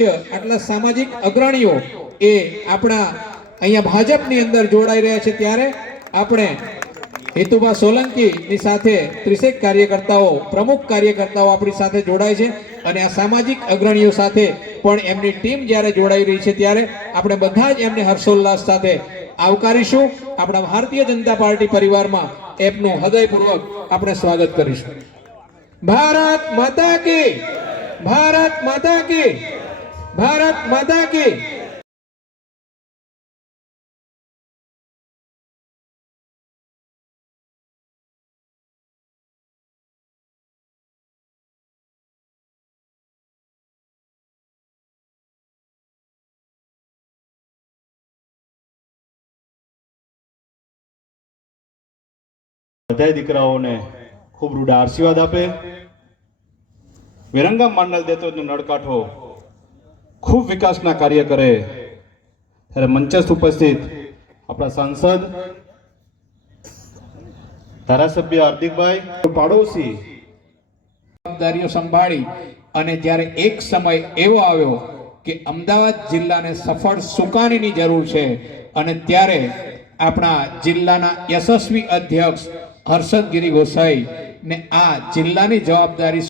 આટલા સામાજિક અગ્રણીઓ એ આપણા અહીંયા ભાજપની અંદર જોડાઈ રહ્યા છે ત્યારે આપણે હેતુભા સોલંકી ની સાથે ત્રીસેક કાર્યકર્તાઓ, પ્રમુખ કાર્યકર્તાઓ આપણી સાથે જોડાય છે અને આ સામાજિક અગ્રણીઓ સાથે પણ એમની ટીમ જ્યારે જોડાઈ રહી છે ત્યારે આપણે બધા જ એમને હર્ષોલ્લાસ સાથે આવકારીશું. આપણા ભારતીય જનતા પાર્ટી પરિવારમાં એમનું હૃદયપૂર્વક આપણે સ્વાગત કરીશું. ભારત માતા કી! ભારત માતા કી! ભારત માતા કી. બધાય દીકરાઓને ખૂબ રૂડા આશીર્વાદ આપે. વિરંગમ મંડળ દેતો નળકાંઠો ખૂબ વિકાસના કાર્ય કરે. ત્યારે મંચસ્થ ઉપસ્થિત આપણા સાંસદ ધારાસભ્ય હાર્દિકભાઈ. પાડોશી જવાબદારીઓ સંભાળી અને જ્યારે એક સમય એવો આવ્યો કે અમદાવાદ જિલ્લાને સફળ સુકાનીની જરૂર છે અને ત્યારે આપણા જિલ્લાના યશસ્વી અધ્યક્ષ હર્ષદ ગિરી ગોસાઈ ને આ જિલ્લાની જવાબદારી